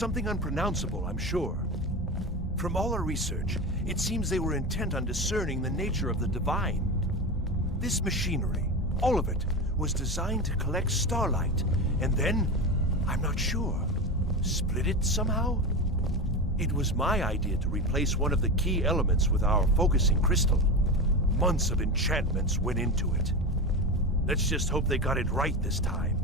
Something unpronounceable, I'm sure. From all our research, it seems they were intent on discerning the nature of the divine. This machinery, all of it, was designed to collect starlight, and then, I'm not sure, split it somehow? It was my idea to replace one of the key elements with our focusing crystal. Months of enchantments went into it. Let's just hope they got it right this time.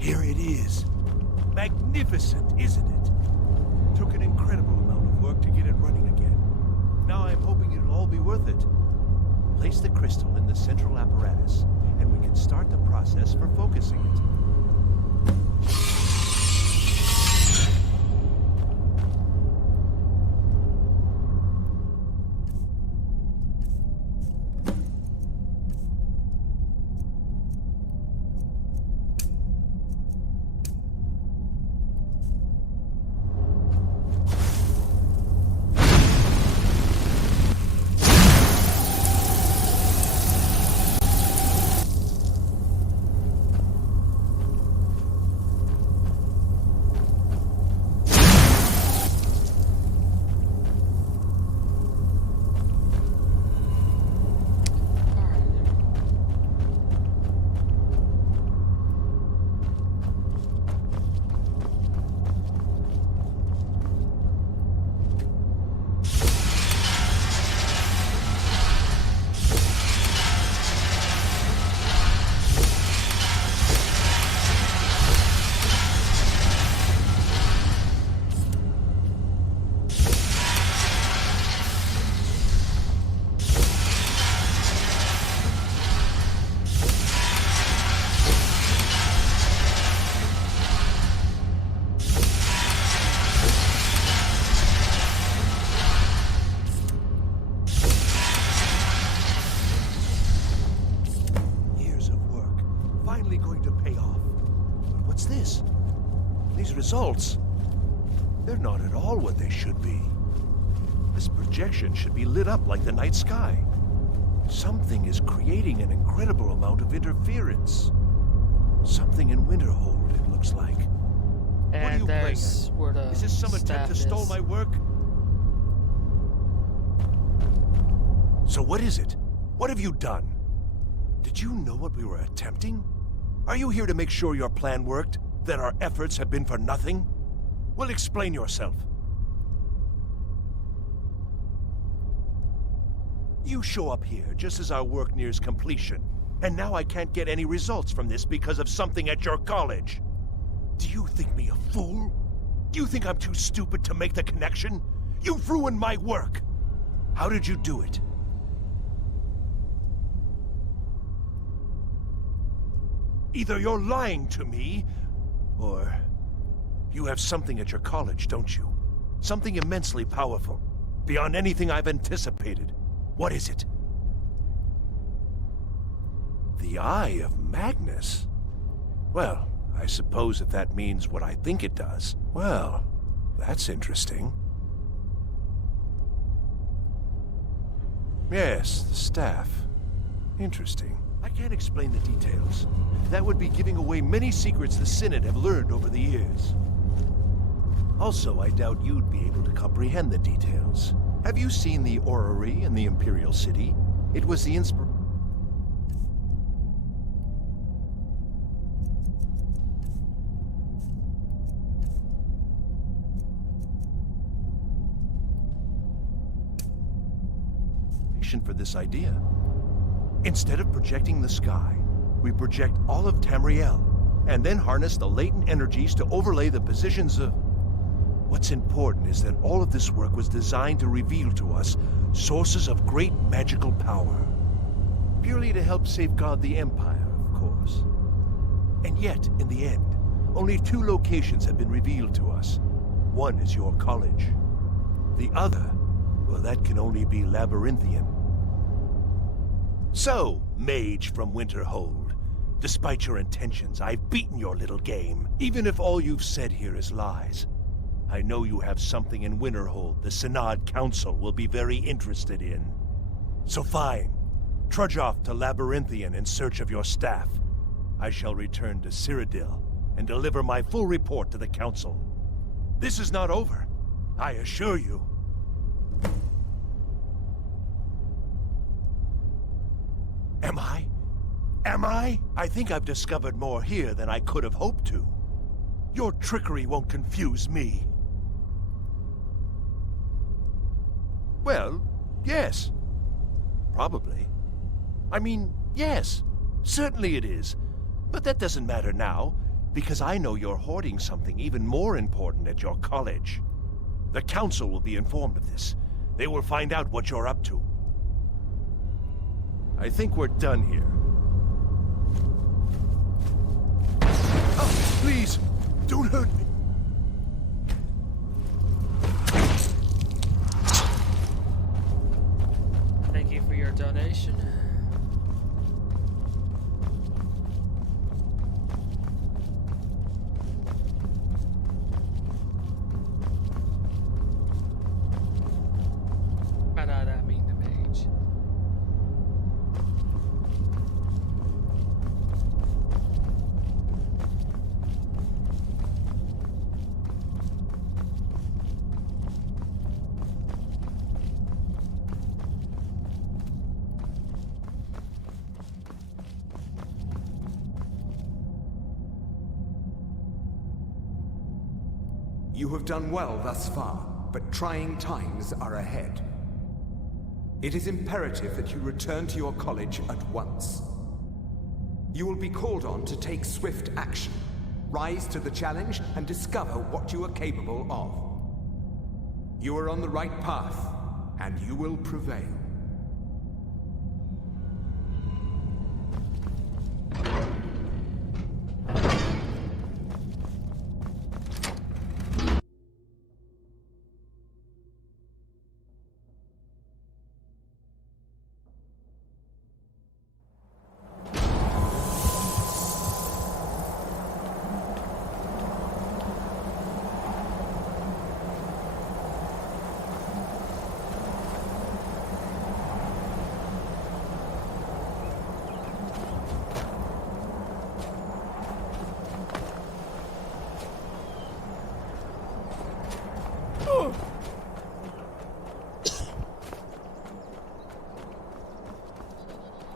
Here it is. Magnificent, isn't it? Took an incredible amount of work to get it running again. Now I'm hoping it'll all be worth it. Place the crystal in the central apparatus, and we can start the process for focusing it. Results. They're not at all what they should be. This projection should be lit up like the night sky. Something is creating an incredible amount of interference. Something in Winterhold, it looks like. And what are you there's playing where the Is this some attempt to stall my work? So what is it? What have you done? Did you know what we were attempting? Are you here to make sure your plan worked? That our efforts have been for nothing? Well, explain yourself. You show up here just as our work nears completion, and now I can't get any results from this because of something at your college. Do you think me a fool? Do you think I'm too stupid to make the connection? You've ruined my work! How did you do it? Either you're lying to me, or you have something at your college, don't you? Something immensely powerful, beyond anything I've anticipated. What is it? The Eye of Magnus? Well, I suppose if that means what I think it does, well, that's interesting. Yes, the staff. Interesting. I can't explain the details. That would be giving away many secrets the Synod have learned over the years. Also, I doubt you'd be able to comprehend the details. Have you seen the orrery in the Imperial City? It was the inspiration for this idea. Instead of projecting the sky, we project all of Tamriel, and then harness the latent energies to overlay the positions of... What's important is that all of this work was designed to reveal to us sources of great magical power. Purely to help safeguard the Empire, of course. And yet, in the end, only 2 locations have been revealed to us. One is your college. The other, well, that can only be labyrinthian. So, mage from Winterhold, despite your intentions, I've beaten your little game, even if all you've said here is lies. I know you have something in Winterhold the Synod Council will be very interested in. So fine. Trudge off to Labyrinthian in search of your staff. I shall return to Cyrodiil and deliver my full report to the Council. This is not over, I assure you. Am I? Am I? I think I've discovered more here than I could have hoped to. Your trickery won't confuse me. Well, yes. Probably. I mean, yes. Certainly it is. But that doesn't matter now, because I know you're hoarding something even more important at your college. The Council will be informed of this. They will find out what you're up to. I think we're done here. Oh, please, don't hurt me. Thank you for your donation. By that I mean the mage. You have done well thus far, but trying times are ahead. It is imperative that you return to your college at once. You will be called on to take swift action, rise to the challenge, and discover what you are capable of. You are on the right path, and you will prevail.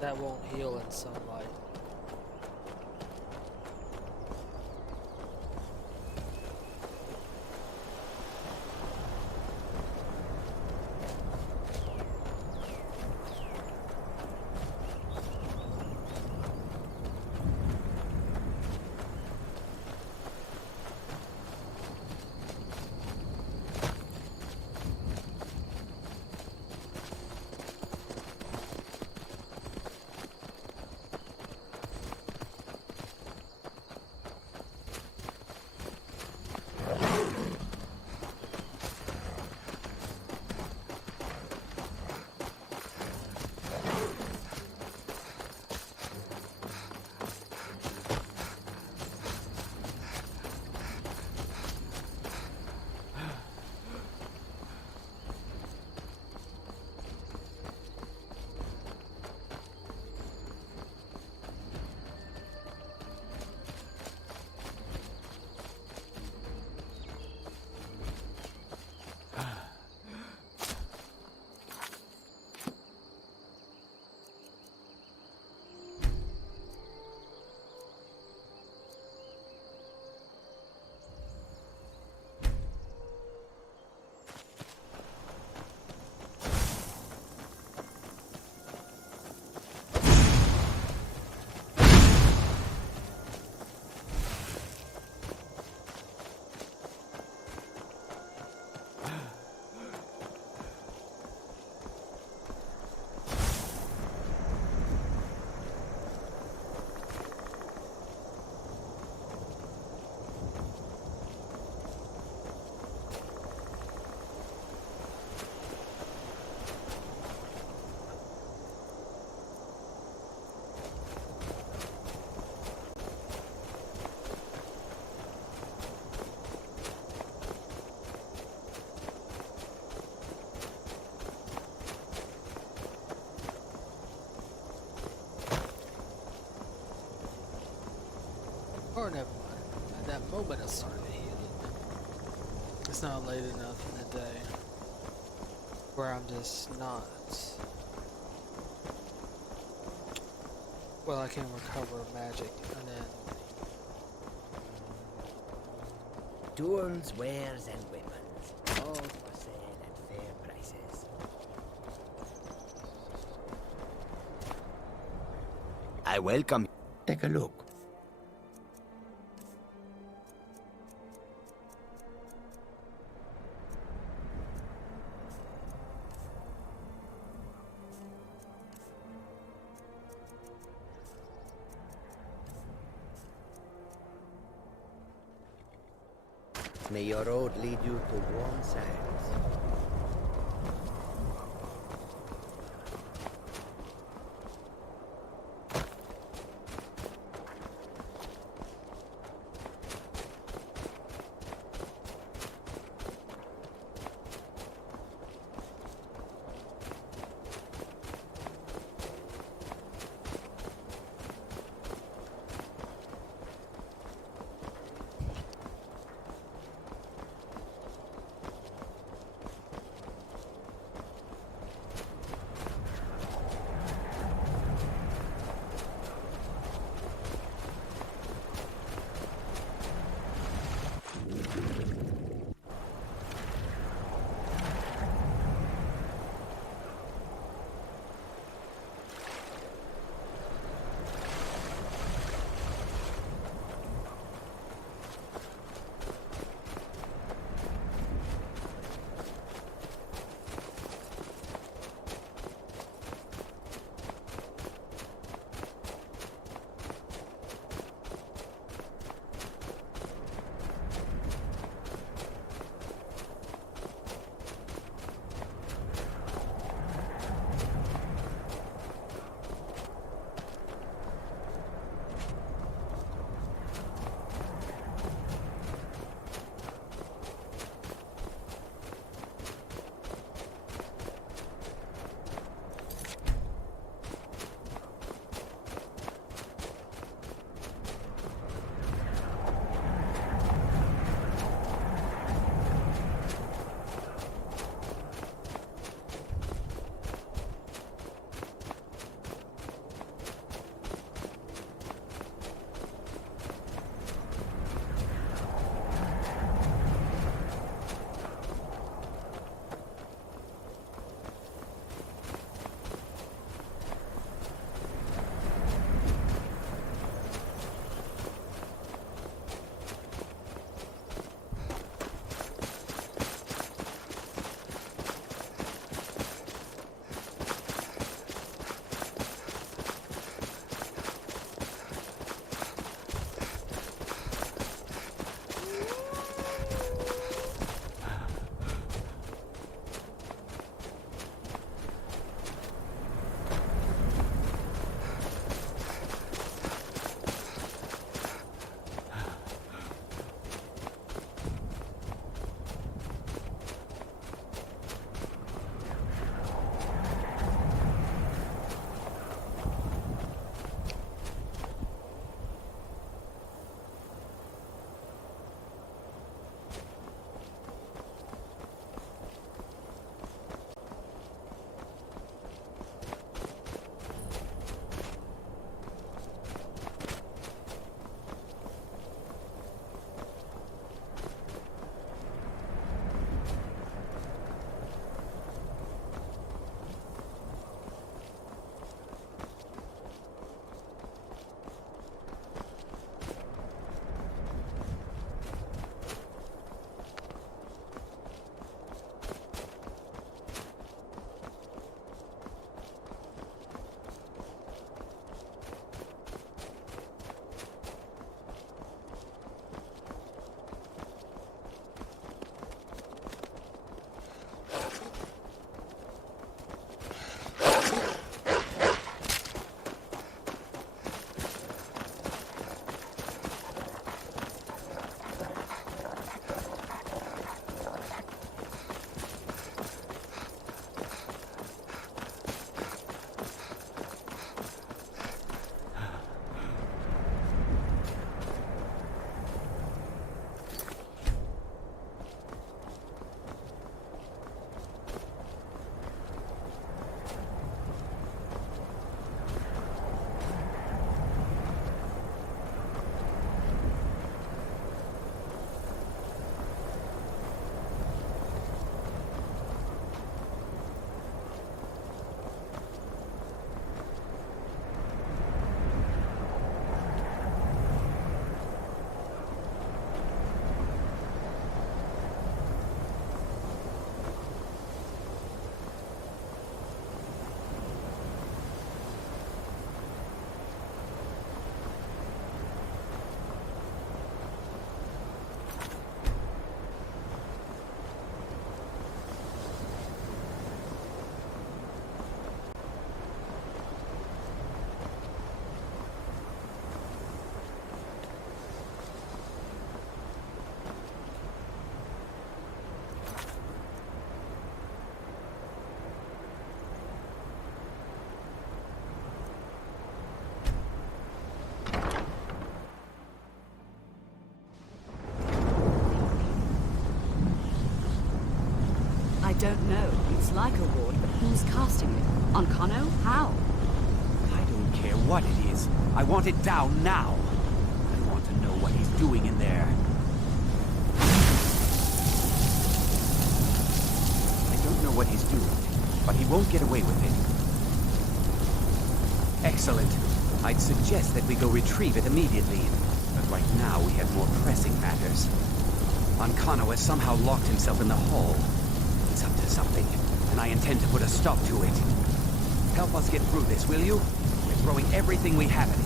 That won't heal in sunlight. Or never mind. At that moment I started healing. It's not late enough in the day where I'm just not. Well, I can recover magic and then. Tools, wares, and weapons, all for sale at fair prices. I welcome. Take a look. May your road lead you to warm sands. don't know. It's like a ward, but who's casting it? Ancano? How? I don't care what it is. I want it down now. I want to know what he's doing in there. I don't know what he's doing, but he won't get away with it. Excellent. I'd suggest that we go retrieve it immediately. But right now we have more pressing matters. Ancano has somehow locked himself in the hall. It's up to something, and I intend to put a stop to it. Help us get through this, will you? We're throwing everything we have at it.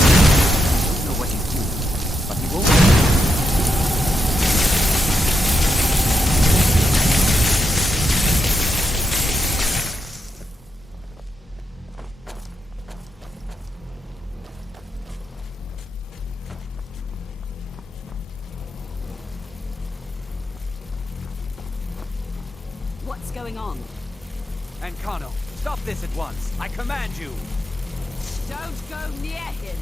I don't know what he's doing, but he won't... What's going on? Ancano, stop this at once! I command you! Don't go near him!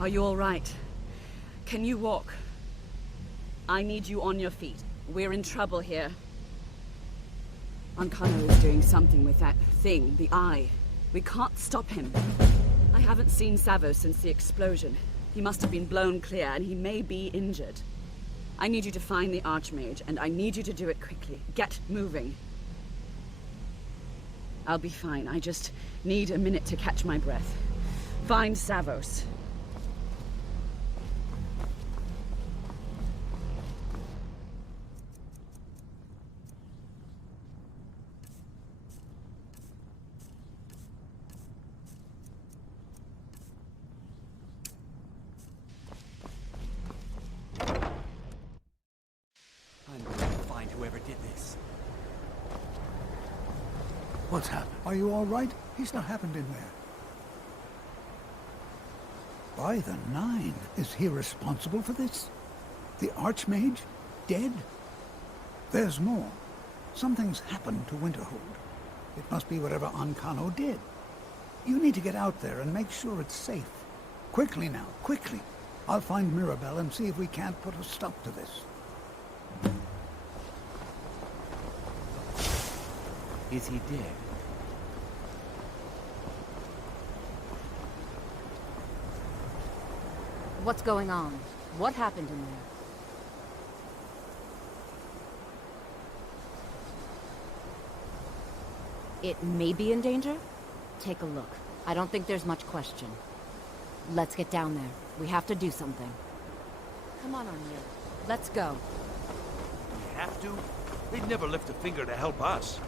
Are you all right? Can you walk? I need you on your feet. We're in trouble here. Ancano is doing something with that thing, the eye. We can't stop him. I haven't seen Savo since the explosion. He must have been blown clear, and he may be injured. I need you to find the Archmage, and I need you to do it quickly. Get moving. I'll be fine. I just need a minute to catch my breath. Find Savos. I'm going to find whoever did this. What's happened? Are you all right? He's not happened in there. By the Nine, is he responsible for this? The Archmage? Dead? There's more. Something's happened to Winterhold. It must be whatever Ancano did. You need to get out there and make sure it's safe. Quickly now, quickly. I'll find Mirabelle and see if we can't put a stop to this. Is he dead? What's going on? What happened in there? It may be in danger? Take a look. I don't think there's much question. Let's get down there. We have to do something. Come on, Orsimer. Let's go. We have to? They'd never lift a finger to help us.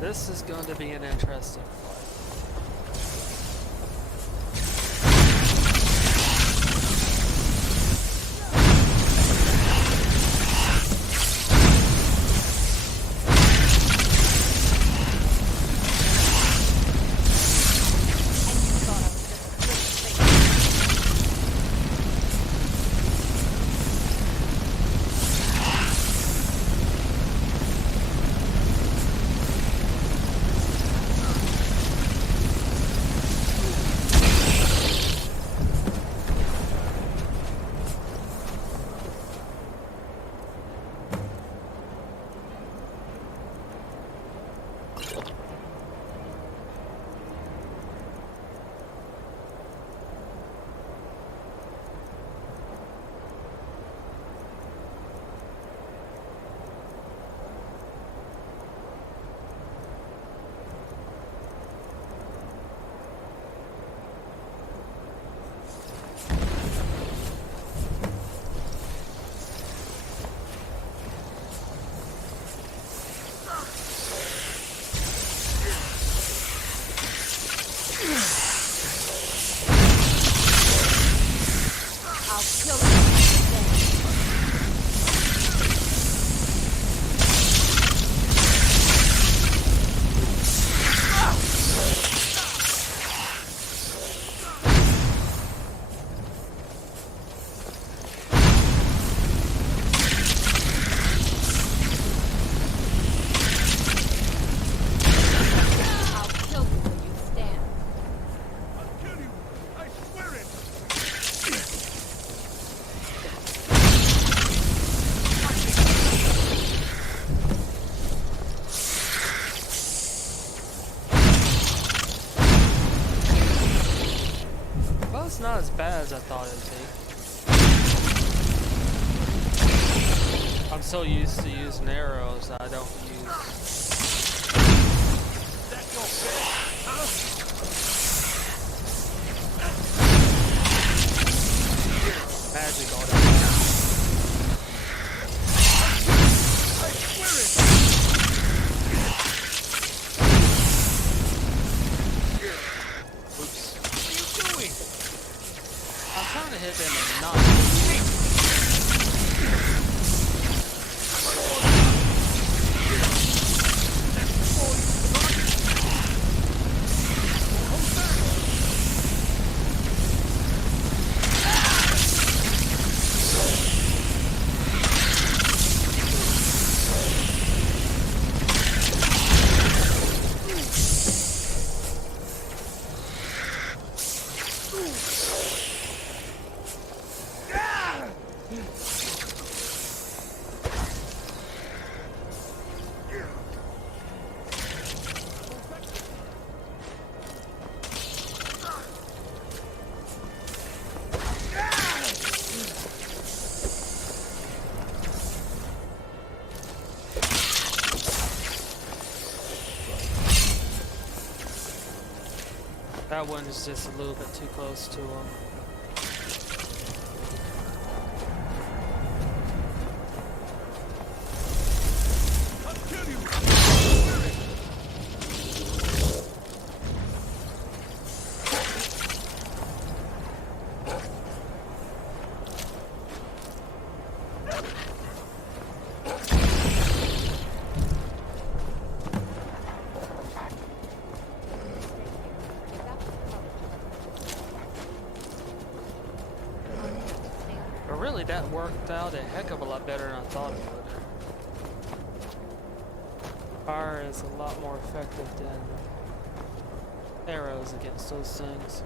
This is going to be an interesting fight. not as bad as I thought it would be. I'm so used to using arrows that I don't use. That your best, huh? Magic all that. I swear it! Oops. What are you doing? I'm trying to hit them and not. That one is just a little bit too close to him. I'll kill you! But really, that worked out a heck of a lot better than I thought it would. Fire is a lot more effective than arrows against those things.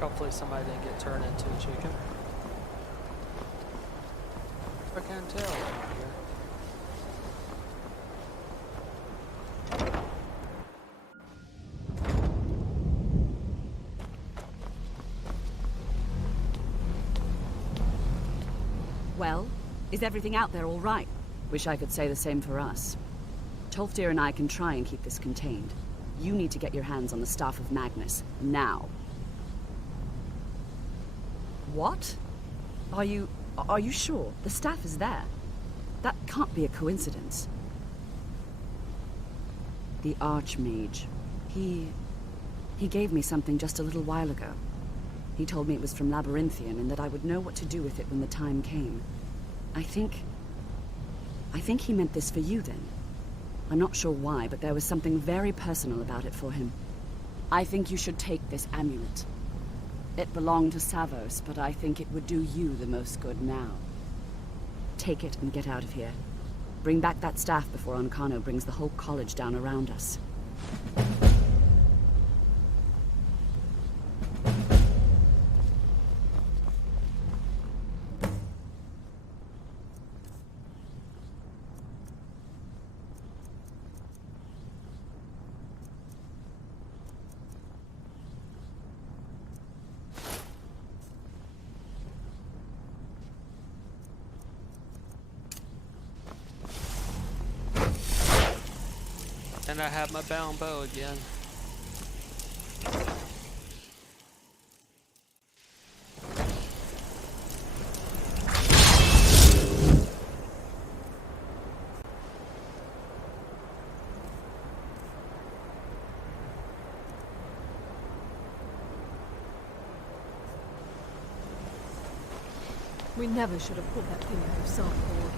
Hopefully somebody didn't get turned into a chicken. I can't tell around here. Well, is everything out there all right? Wish I could say the same for us. Tolfdir and I can try and keep this contained. You need to get your hands on the Staff of Magnus, now. What? Are you sure? The staff is there. That can't be a coincidence. The Archmage. He gave me something just a little while ago. He told me it was from Labyrinthian and that I would know what to do with it when the time came. I think he meant this for you then. I'm not sure why, but there was something very personal about it for him. I think you should take this amulet. It belonged to Savos, but I think it would do you the most good now. Take it and get out of here. Bring back that staff before Onkano brings the whole college down around us. And I have my bound bow again. We never should have pulled that thing out of Sarkor.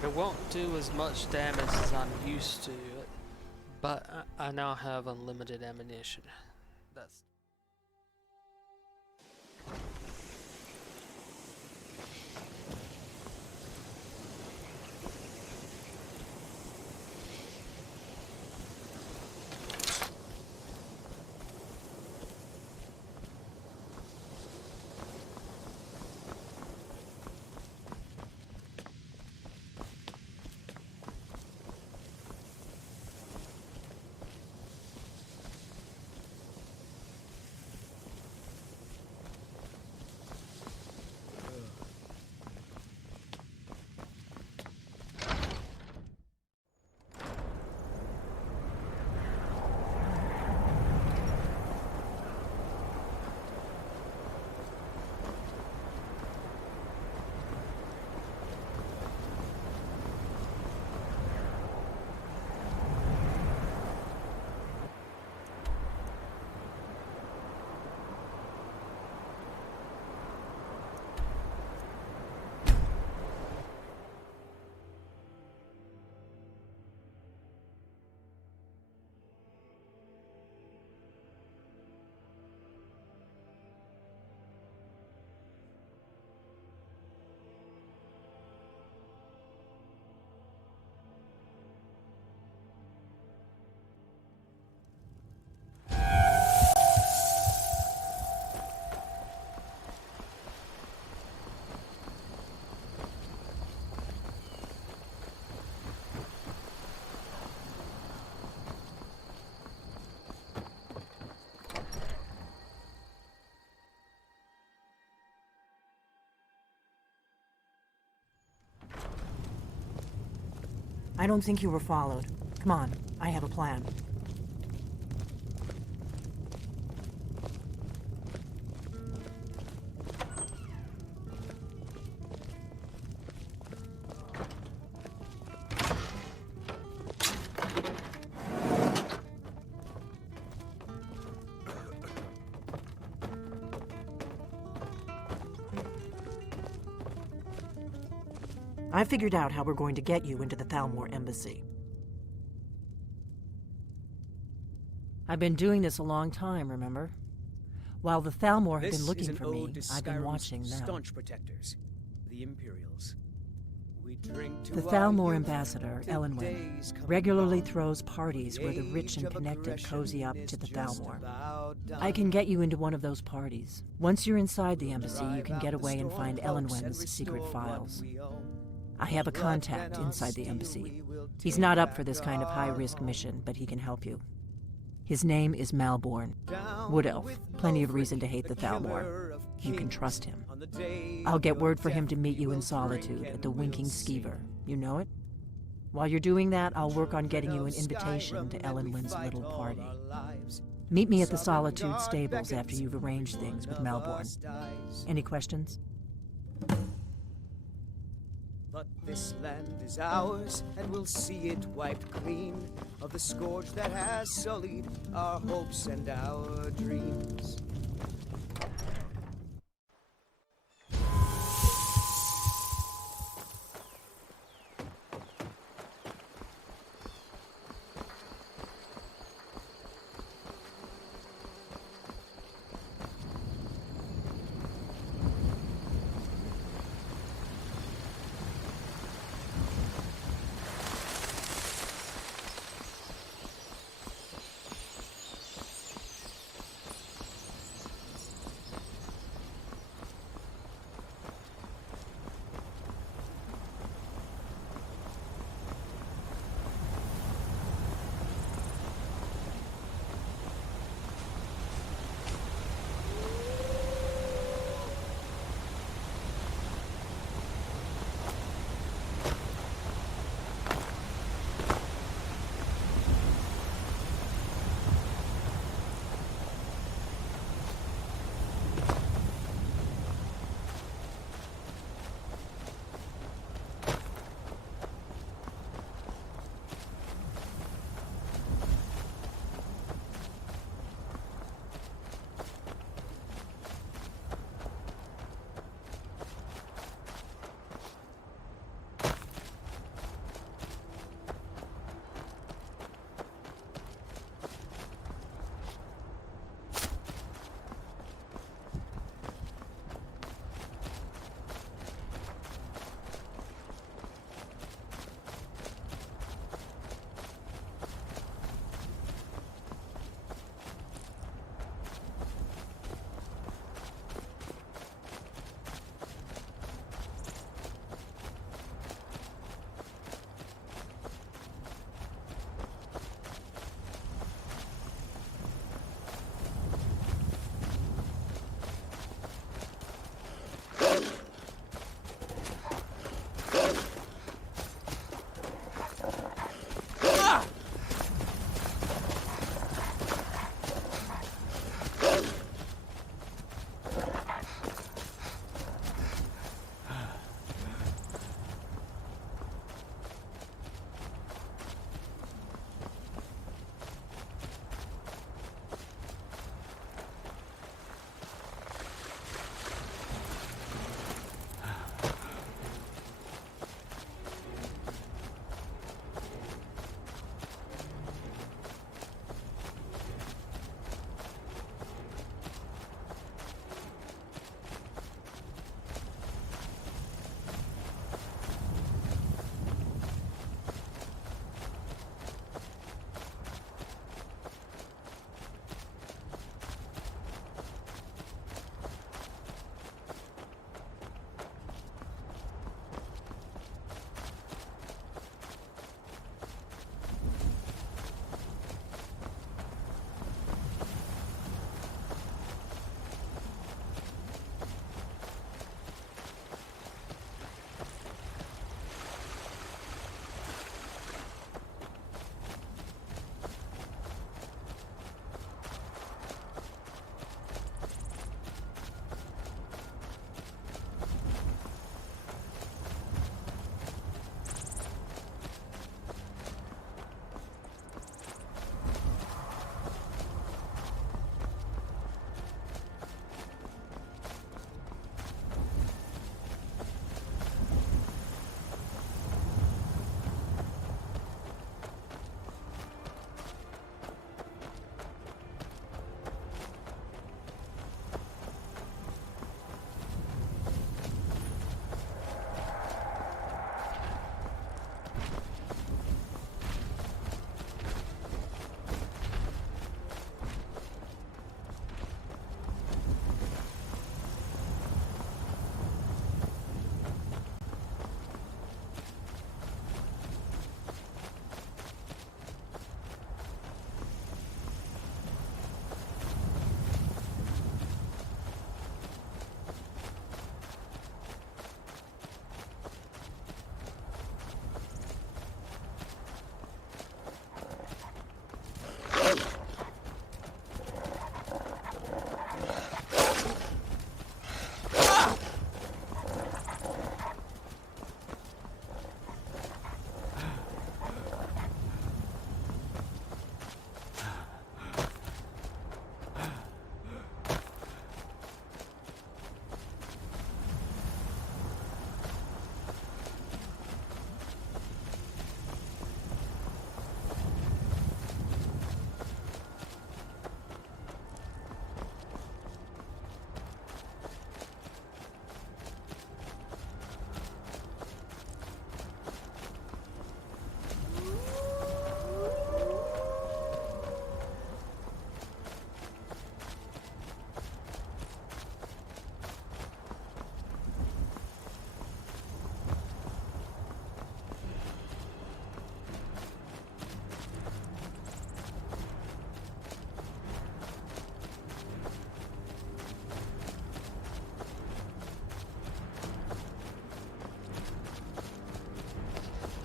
It won't do as much damage as I'm used to, but I now have unlimited ammunition. That's I don't think you were followed. Come on, I have a plan. I figured out how we're going to get you into the Thalmor embassy. I've been doing this a long time, remember? While the Thalmor have been looking for me, I've been watching them. Staunch protectors, the Imperials. We drink to The our Thalmor youth ambassador, till Elenwen, days come regularly gone. throws parties where the rich and Age of connected aggression cozy up is to the just Thalmor. about done. I can get you into one of those parties. Once you're inside the embassy, you Drive can out get the away and storm find cloaks and Elenwen's secret restore what files. we own. I have a Blood contact cannot inside the steal, embassy. we will He's take not up back for this kind of our high-risk home. mission, but he can help you. His name is Malborn. Down Wood Elf. with Plenty of Ulfric, reason to hate the killer Thalmor. of You can kings. trust him. On the day I'll of get your word for him death, to meet we you in will solitude drink at the and Winking we'll sing. Skeever. You know it? While you're doing that, I'll work on getting you an Of invitation to Skyrim, and we Elenwen's fight little all party. our lives. Meet me at the Sovngarde Solitude stables after beckons, you've arranged things with one of Malborn. us dies. Any questions? But this land is ours, and we'll see it wiped clean of the scourge that has sullied our hopes and our dreams.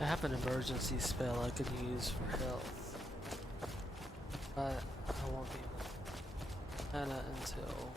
I have an emergency spell I could use for health, but I won't be able to mana until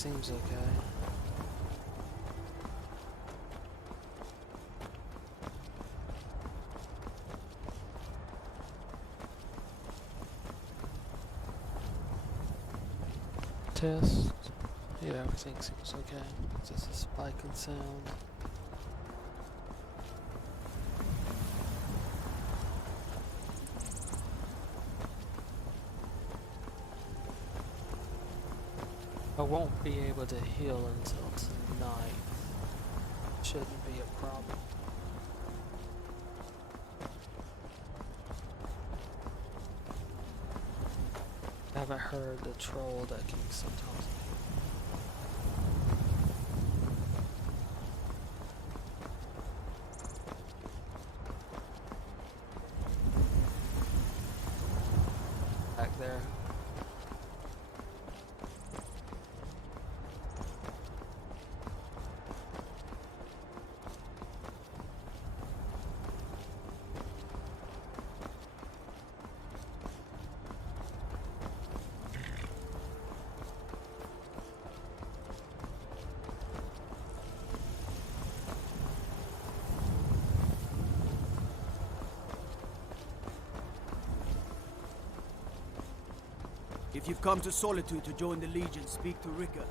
Seems okay. Test. Yeah, everything seems okay. Just a spike in sound. I won't be able to heal until tonight. Shouldn't be a problem. I haven't heard the troll that can sometimes. Back there. If you've come to Solitude to join the Legion, speak to Rika.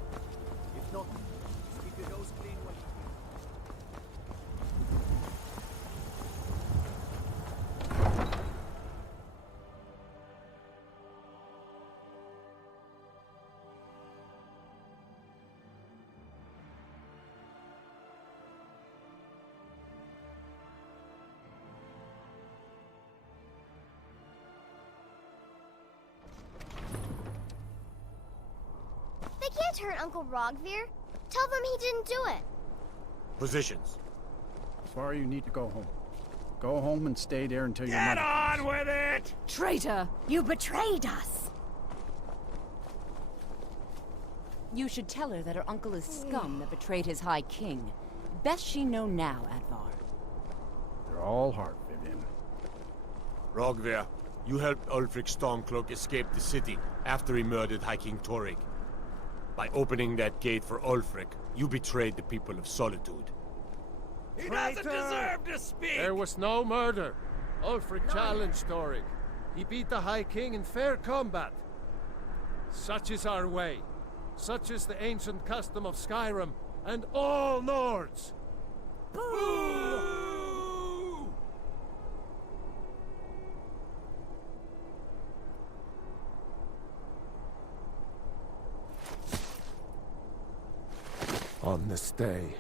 If not, keep your nose clean while you They can't hurt Uncle Rogvir. Tell them he didn't do it. Positions. Svar, you need to go home. Go home and stay there until your mother... Get on with it! Traitor! You betrayed us! You should tell her that her uncle is scum that betrayed his High King. Best she know now, Advar. They're all heart, Vivian. Rogvir, you helped Ulfric Stormcloak escape the city after he murdered High King Torrig. By opening that gate for Ulfric, you betrayed the people of Solitude. He doesn't deserve to speak! There was no murder. Ulfric challenged Torrig. He beat the High King in fair combat. Such is our way. Such is the ancient custom of Skyrim and all Nords. Boo! On this day,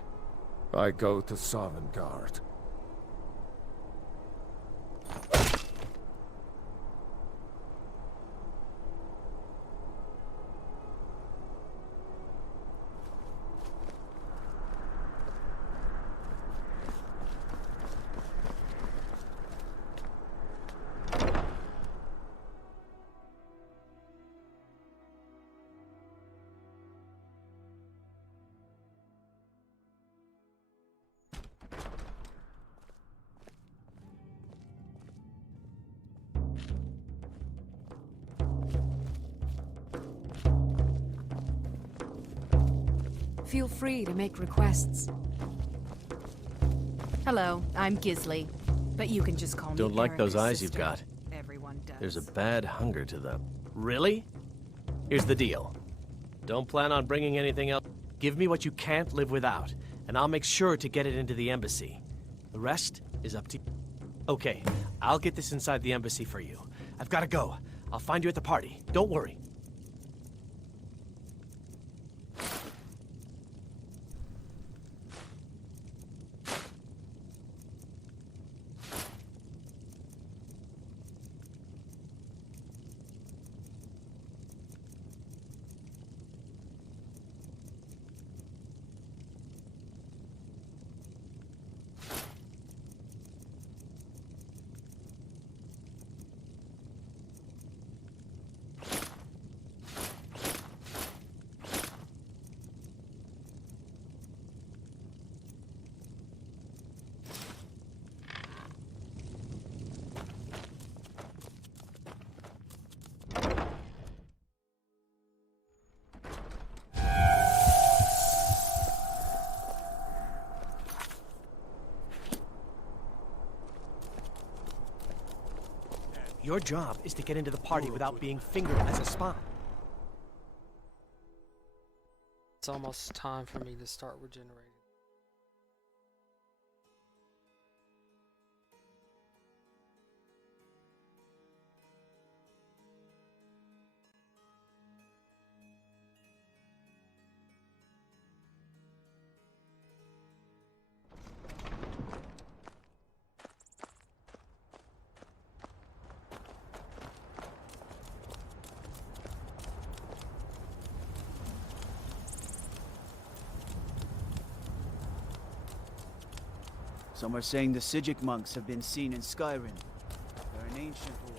I go to Sovngarde. Feel free to make requests. Hello, I'm Gisli, but you can just call me Don't like those Erika's eyes you've sister. got. Everyone does. There's a bad hunger to them. Really? Here's the deal. Don't plan on bringing anything else. Give me what you can't live without, and I'll make sure to get it into the embassy. The rest is up to you. Okay, I'll get this inside the embassy for you. I've got to go. I'll find you at the party. Don't worry. Your job is to get into the party without being fingered as a spy. It's almost time for me to start regenerating. Some are saying the Sijic monks have been seen in Skyrim. They're an ancient order.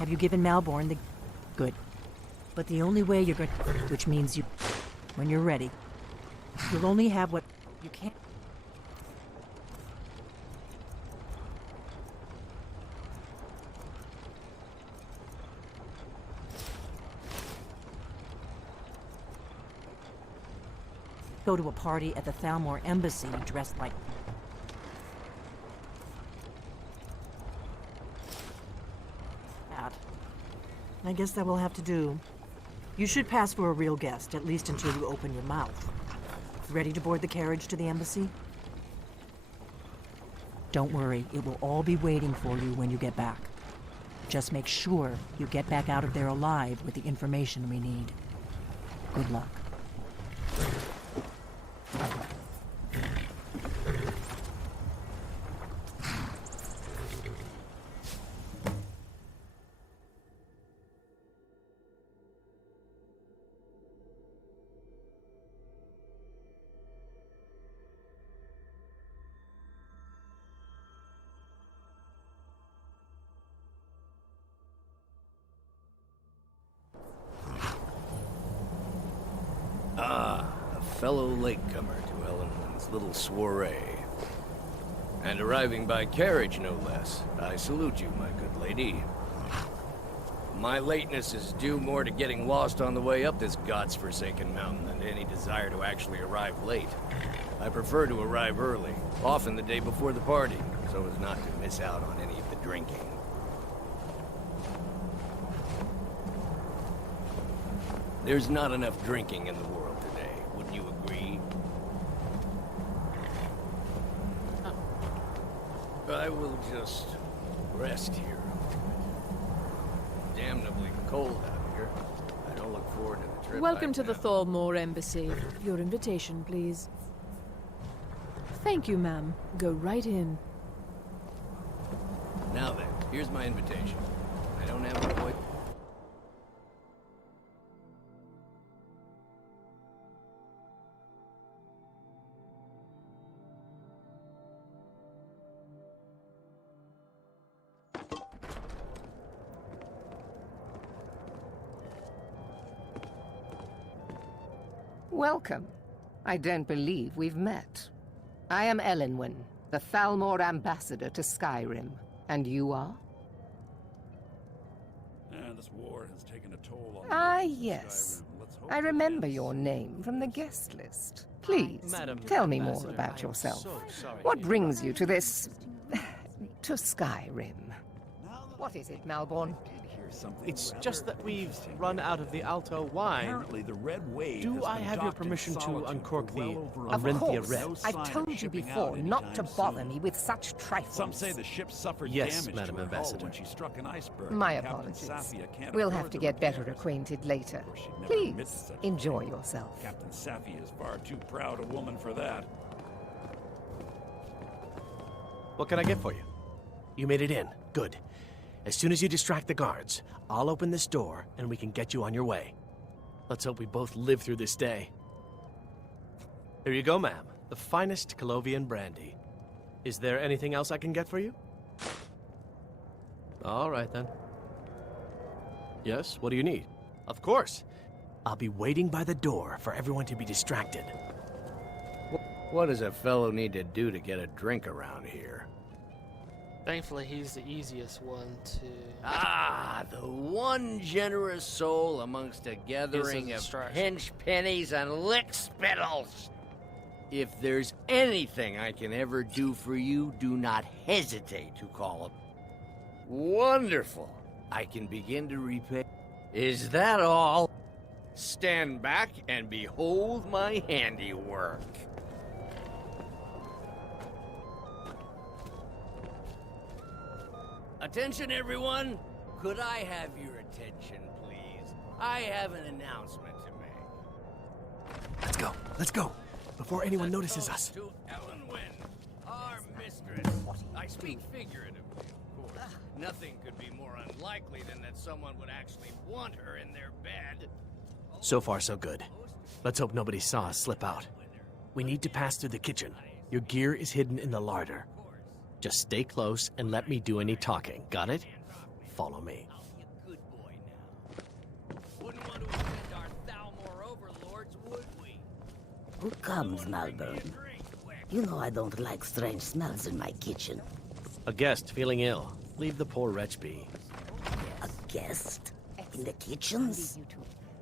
Have you given Malborn the... Good. But the only way you're going... Which means you... When you're ready. You'll only have what... You can't... Go to a party at the Thalmor Embassy dressed like... I guess that will have to do. You should pass for a real guest, at least until you open your mouth. Ready to board the carriage to the embassy? Don't worry, it will all be waiting for you when you get back. Just make sure you get back out of there alive with the information we need. Good luck. Fellow latecomer to Ellen's little soiree. And arriving by carriage, no less. I salute you, my good lady. My lateness is due more to getting lost on the way up this god's-forsaken mountain than to any desire to actually arrive late. I prefer to arrive early, often the day before the party, so as not to miss out on any of the drinking. There's not enough drinking in the world today. Wouldn't you agree? I will just rest here. Damnably cold out here. I don't look forward to the trip. Welcome to the Thalmor Embassy. Your invitation, please. Thank you, ma'am. Go right in. Now then, here's my invitation. I don't have a point. Welcome. I don't believe we've met. I am Elenwen, the Thalmor ambassador to Skyrim. And you are? This war has taken a toll on Ah, yes. I remember your name from the guest list. Please, tell me more about yourself. What brings you to this... to Skyrim? What is it, Malborn? It's just that we've run out of the Alto wine. Apparently the Red Wave Do has I been have your docked in permission to Solitude uncork for well the over a Of month. course. Red? No I've sign of told you shipping before out not to anytime bother soon. me with such trifles. Some say the ship suffered Yes, damage Madam to her hull Ambassador. when she struck an iceberg. My Captain apologies. Safia can't We'll afford have to the get better repairs. acquainted later. She'd never admit to Please, such enjoy things. yourself. Captain Safia is far too proud a woman for that. What can I get for you? You made it in. Good. As soon as you distract the guards, I'll open this door and we can get you on your way. Let's hope we both live through this day. Here you go, ma'am. The finest Colovian brandy. Is there anything else I can get for you? All right, then. Yes, what do you need? Of course. I'll be waiting by the door for everyone to be distracted. What does a fellow need to do to get a drink around here? Thankfully, he's the easiest one to... Ah, the one generous soul amongst a gathering of pinch pennies and lick spittles. If there's anything I can ever do for you, do not hesitate to call up. Wonderful. I can begin to repay. Is that all? Stand back and behold my handiwork. Attention, everyone. Could I have your attention, please? I have an announcement to make. Let's go. Let's go. Before anyone notices us. To Ellenwyn, our mistress. I speak figuratively, of course. Nothing could be more unlikely than that someone would actually want her in their bed. So far, so good. Let's hope nobody saw us slip out. We need to pass through the kitchen. Your gear is hidden in the larder. Just stay close and let me do any talking. Got it? Follow me. Wouldn't want to offend our Thalmor overlords, would we? Who comes, Malborn? You know I don't like strange smells in my kitchen. A guest feeling ill. Leave the poor wretch be. A guest? In the kitchens?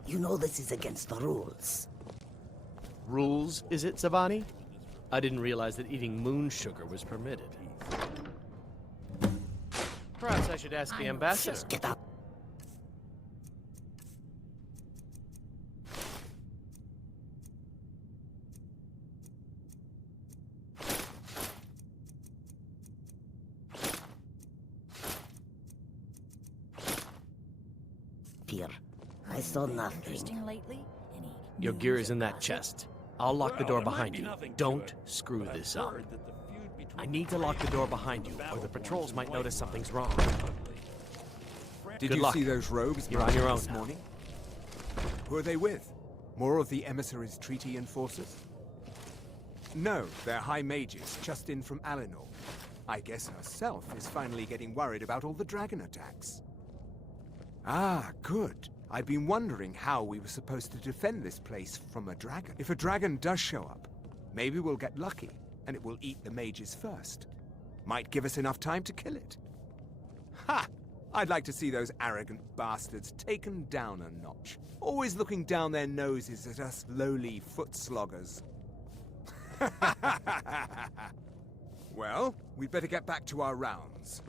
You know this is against the rules. Rules, is it, Savani? I didn't realize that eating moon sugar was permitted. Perhaps I should ask the ambassador. Just get up. Dear, I saw nothing. Your gear is in that chest. I'll lock the door behind you. Don't screw this up. I need to lock the door behind you, or the patrols might notice something's wrong. Did Good you luck. see those robes You're on your own this now. morning? Who are they with? More of the emissaries' treaty enforcers? No, they're high mages, just in from Alinor. I guess herself is finally getting worried about all the dragon attacks. Ah, good. I've been wondering how we were supposed to defend this place from a dragon. If a dragon does show up, maybe we'll get lucky, and it will eat the mages first. Might give us enough time to kill it. Ha! I'd like to see those arrogant bastards taken down a notch. Always looking down their noses at us lowly foot sloggers. Well, we'd better get back to our rounds.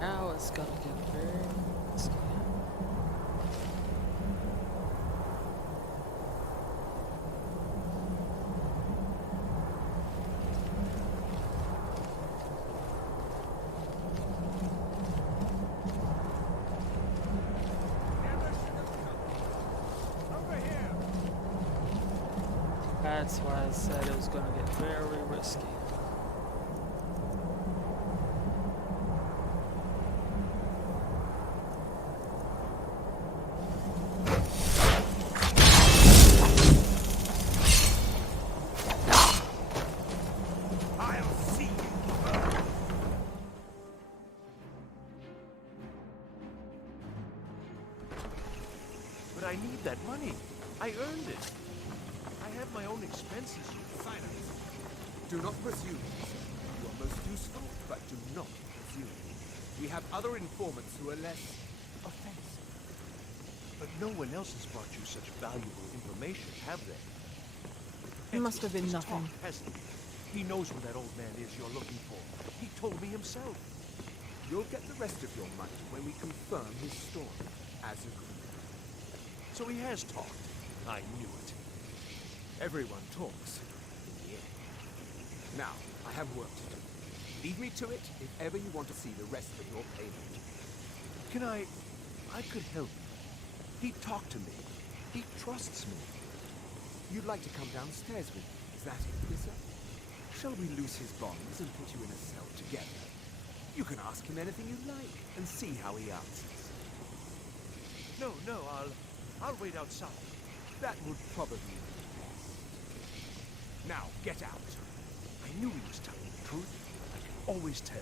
Now it's gonna get very risky. That's why I said it was gonna get very risky. I'll But I need that money. I earned it. I have my own expenses. Silence. Do not presume. You are most useful, but do not presume. We have other informants who are less offensive. But no one else has brought you such valuable information, have they? It must have been He's nothing. talked, hasn't he? He knows where that old man is you're looking for. He told me himself. You'll get the rest of your money when we confirm his story, as agreed. So he has talked. I knew it. Everyone talks, in the end. Now, I have work to do. Leave me to it if ever you want to see the rest of your payment. Can I could help you. He talked to me. He trusts me. You'd like to come downstairs with me, is that it, Lisa? Shall we loose his bonds and put you in a cell together? You can ask him anything you like and see how he answers. No, I'll wait outside. That would probably be best. Now, get out. I knew he was telling the truth. I can always tell.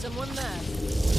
Someone there.